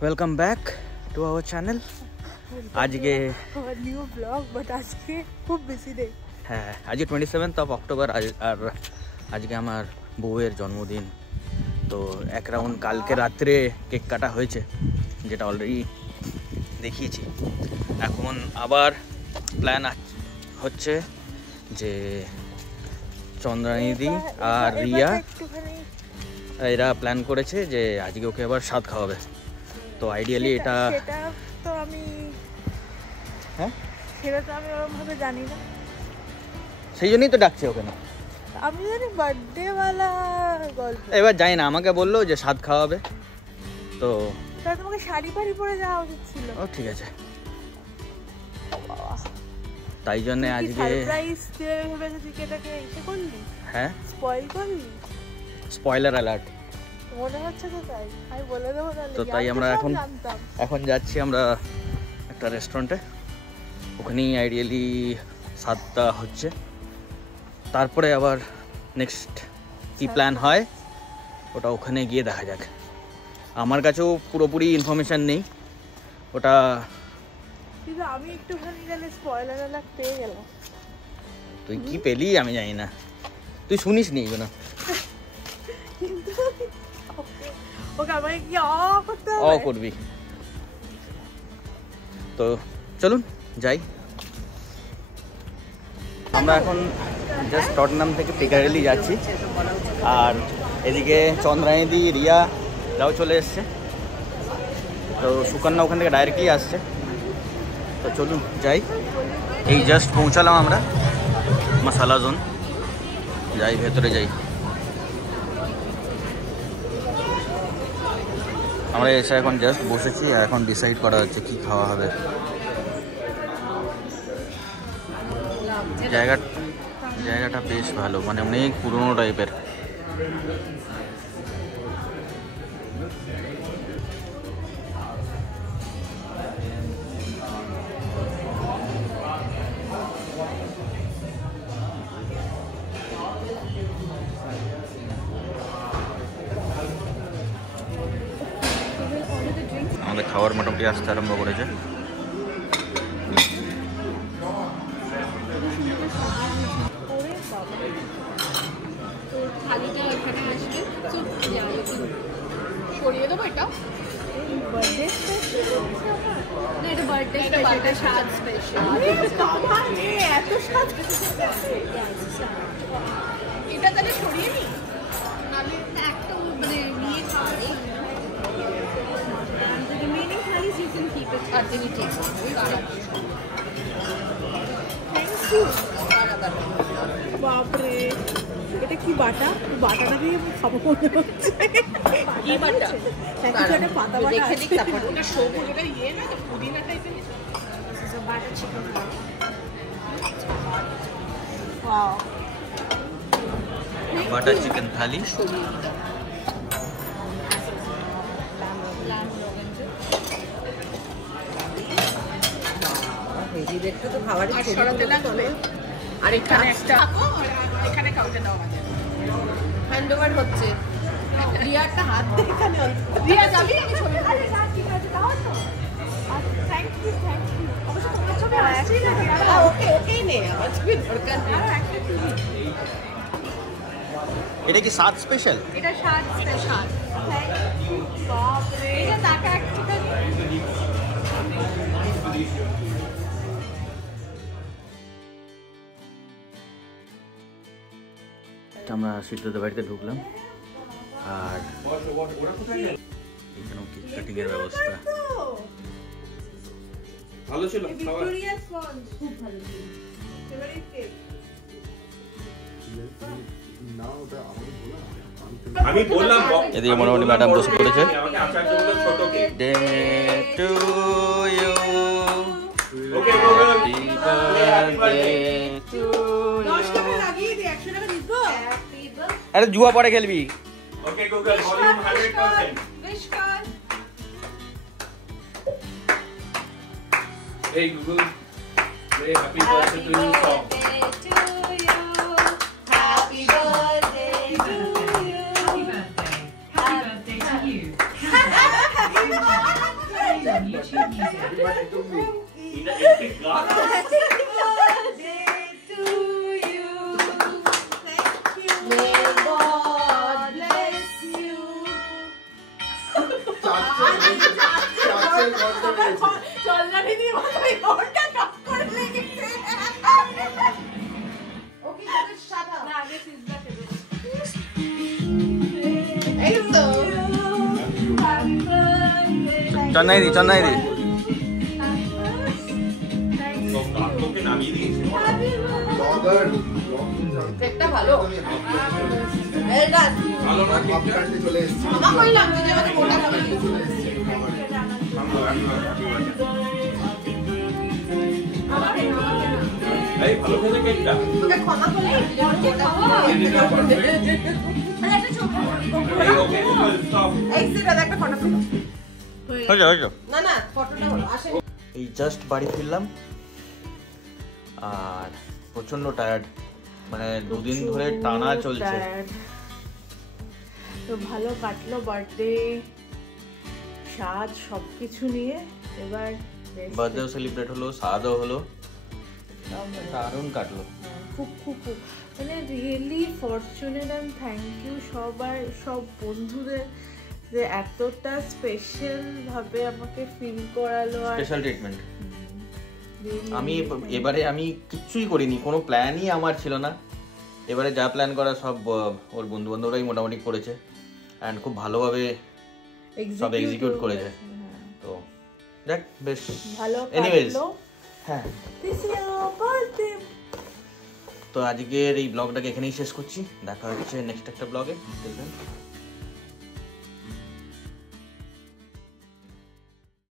Welcome back to our channel. আজকে new blog, but আজকে খুব বেশি ডে। হ্যাঁ, আজকে 27 অক্টোবর আর আজকে আমার বউয়ের জন্মদিন। তো এক রাউন্ড কালকে রাত্রে কেক কাটা হয়েছে, যেটা অলরেডি দেখিয়েছি। এখন আবার প্ল্যান হচ্ছে যে চন্দ্রানিদি আর রিয়া এরা প্ল্যান করেছে যে আজকে ওকে আবার স্বাদ খাওয়াবে। তো আইডিয়ালি এটা তো আমি হ্যাঁ সেটা তো আমি ওরকমভাবে জানি না, সেই জন্যই তো ডাকছে ওকে না। আমি জানি বার্থডে ওয়ালা গল্প। এবার জানি না, আমাকে বললো যে স্বাদ খাওয়াবে, তো তাহলে তোমাকে শাড়ি পাড়ি পরে যাওয়া উচিত ছিল। ও ঠিক আছে, তাই জন্যে আজকে সারপ্রাইজ দিয়ে ভেবেছে তুই এটাকে এসে করলি, হ্যাঁ স্পয়েল করলি। স্পয়লার অ্যালার্ট মনে হচ্ছে তো তাই, আমি বলে দেবো তাহলে। তো তাই আমরা জানতাম। এখন যাচ্ছি আমরা একটা রেস্টুরেন্টে, ওখানেই আইডিয়ালি স্বাদটা হচ্ছে। তারপরে আবার নেক্সট কি প্ল্যান হয় ওটা ওখানে গিয়ে দেখা যাক। আমার কাছেও পুরোপুরি ইনফরমেশান নেই ওটা, কিন্তু আমি একটুখানি গেলে স্পয়লার অ্যালার্ট পেয়ে গেলাম। তুই কি পেলি আমি জানি না, তুই শুনিস নি এগুলো। কিন্তু ওকে আমাকে কি করতে অ হবে? করবি। তো চলুন যাই। আমরা এখন জাস্ট টটনাম থেকে পিকারিলি যাচ্ছি, আর এদিকে চন্দ্রানিদি রিয়ারাও চলে এসছে। তো সুকন্যা ওখান থেকে ডাইরেক্টলি আসছে। তো চলুন যাই। এই জাস্ট পৌঁছালাম আমরা মশালা জোন, যাই ভেতরে যাই। আমরা এসে এখন জাস্ট বসেছি, এখন ডিসাইড করা হচ্ছে কি খাওয়া হবে। জায়গাটা বেশ ভালো, মানে অনেক পুরনো টাইপের। আমাদের খাওয়ার মোটামুটি আসতে আরম্ভ করেছে। সরিয়ে দেবো এটা। বার্থডে না, এটা বার্থডে স্বাদ স্পেশাল। এত স্বাদ। এটা তাহলে সরিয়ে নি, নাহলে একটা মানে নিয়ে খাওয়াই। The remaining thighs you can keep it. আর তিনি ঠিক থ্যাংক ইউ। বাপরে, এটা কি বাটা? বাটাটা দিয়ে আমি খাবো মনে হচ্ছে। কি বাটা? একটা পাতা বাটা দেখে আছে। তারপর ওটা সবুজ, ওটা ইয়ে না, পুদিনা টাইপের। Butter chicken. Wow, butter chicken thali. তো খাবারের সরাতে লাগবে। আর এখানে একটা এখানে কাউকে দাও, হ্যান্ড ওভার হচ্ছে। রিয়াটা হাত দিয়ে এখানে, রিয়া যাবি? আমি ছবি ঠিক আছে, দাও তো। Thank you, thank you. অবশ্য তোমার ছবি আসছেই না। ওকে ওকেই নে, আমার ছবি দরকার নেই। এটা কি স্বাদ স্পেশাল? এটা স্বাদ স্পেশাল। Thank you. বাপরে, এটা টাকা একটুখানি। আমরা সিদ্ধদের বাড়িতে ঢুকলাম, আর এখানেও কেক কাটিং এর ব্যবস্থা ভালো ছিল। ভিক্টোরিয়া স্পঞ্জ খুব ভালো ছিল। Favourite cake. আমি বললাম এদিকে মোটামুটি ম্যাডাম বসে পড়েছে। আমাকে আচারগুলো ছোট cake. Day to you, okay Google, happy birthday to you. 10 টাকা লাগিয়ে দে, 100 টাকা দিব। আরে জুয়া পরে খেলবি। Okay Google, volume 100%। উইশ কর। এই Google, play happy birthday to you song. Happy birthday to you. Happy birthday to you. Happy birthday to you. চন্নাই দি ওকে নামিয়ে দিয়েছে কেকটা ভালো Well done. ভালো না কেকটা চলে এসেছি মামা কইলাম তুই যে আমাকে মোটা খাবার এই ভালো খেলে কেকটা তোকে ক্ষমা করলে তুই যে আমাকে মোটা খাবার এই ওকে স্টপ এই সেটা একটা ফটো তুলো হয়েছে না না ফটোটা হলো আসেন এই জাস্ট বাড়ি ফিরলাম আর প্রচন্ড টায়ার্ড, মানে দুদিন ধরে টানা চলছে। তো ভালো কাটলো বার্থডে, সাজ সবকিছু নিয়ে। এবার বার্থডেও সেলিব্রেট হলো, সাদও হলো, দারুণ কাটলো। খুব খুব খুব মানে really fortunate and thank you সবার, সব বন্ধুদের যে এতটা স্পেশাল ভাবে আমাকে ফিল করালো। আর স্পেশাল ট্রিটমেন্ট। আমি এবারে আমি কিচ্ছুই করিনি, কোনো প্ল্যানই আমার ছিল না। এবারে যা প্ল্যান করা সব ওর বন্ধু বান্ধবরাই মোটামুটি করেছে অ্যান্ড খুব ভালোভাবে সব এক্সিকিউট করেছে। তো দেখ বেশ ভালো এনিওয়েজ কাটলো। হ্যাঁ, This is your birthday. তো আজকের এই ব্লগটাকে এখানেই শেষ করছি। দেখা হচ্ছে নেক্সট একটা ব্লগে।